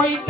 muy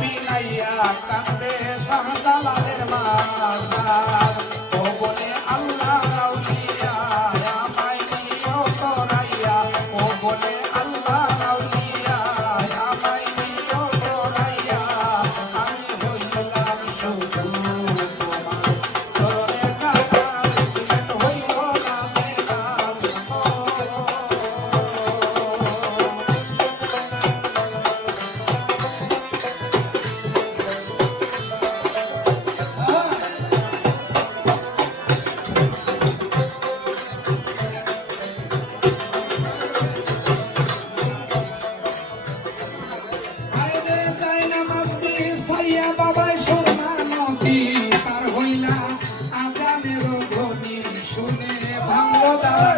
বিনাইয়া কান্দে শাহজালালের Masar ও বলে আল্লাহ ভাঙ্গ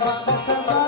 Bye.